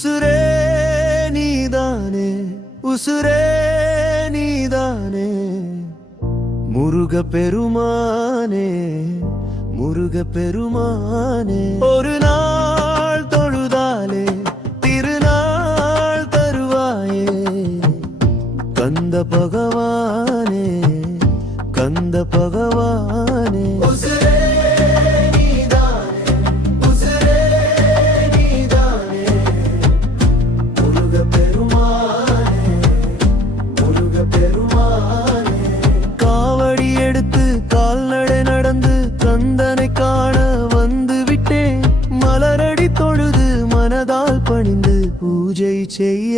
உசுரே நீதானே உசுரே நீதானே முருக பெருமானே முருக பெருமானே ஒரு நாள் தொழுதாலே திருநாள் தருவாயே கந்த பகவானே கந்த பகவானே உசுரே பணிந்து பூஜை செய்ய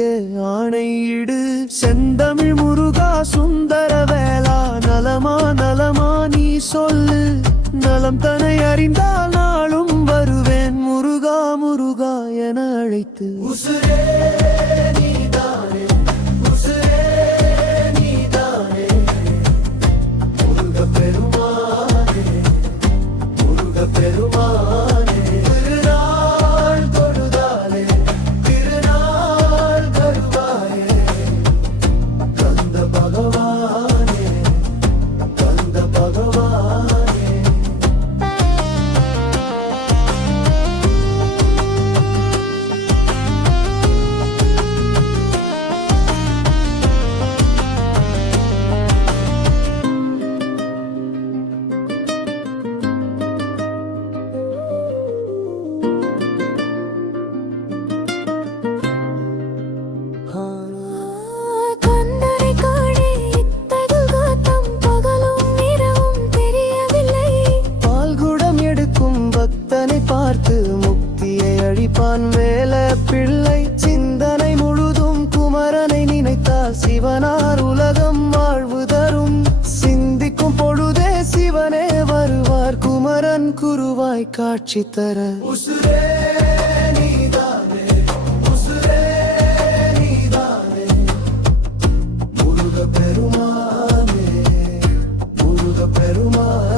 ஆணையிடு செந்தமிழ் முருகா சுந்தர வேளா நலமா நலமா நீ சொல்லு நலம் தனை அறிந்தால் நாளும் வருவேன் முருகா முருகா என அழைத்து உசுரே நீதானே உசுரே நீதானே முருக பெருமானே முருக பெருமானே பார்த்து முக்தியை அழிப்பான் வேல பிள்ளை சிந்தனை முழுதும் குமரனை நினைத்தால் சிவனார் உலகம் வாழ்வு தரும் சிந்திக்கும் பொழுதே சிவனே வருவார் குமரன் குருவாய் காட்சி தர உசுரே நீதானே உசுரே நீதானே முருக பெருமானே முருக பெருமானே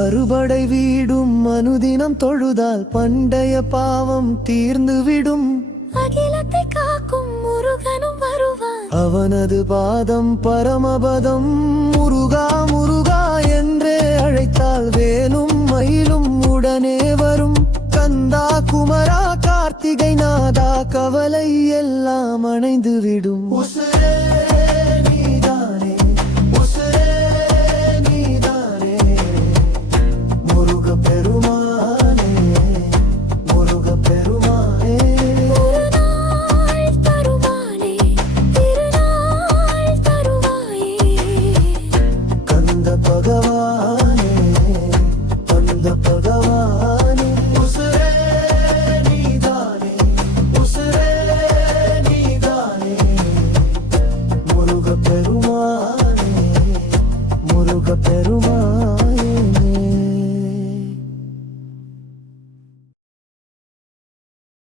அறுபடை வீடும் அனுதினம் தொழுதால் பண்டைய பாவம் தீர்ந்துவிடும் அகிலத்தை காக்கும் முருகனும் வருவான் அவனது பாதம் பரமபதம் முருகா முருகா என்றே அழைத்தால் வேலும் மயிலும் உடனே வரும் கந்தா குமரா கார்த்திகை நாதா கவலை எல்லாம் அணைந்துவிடும் உசுரே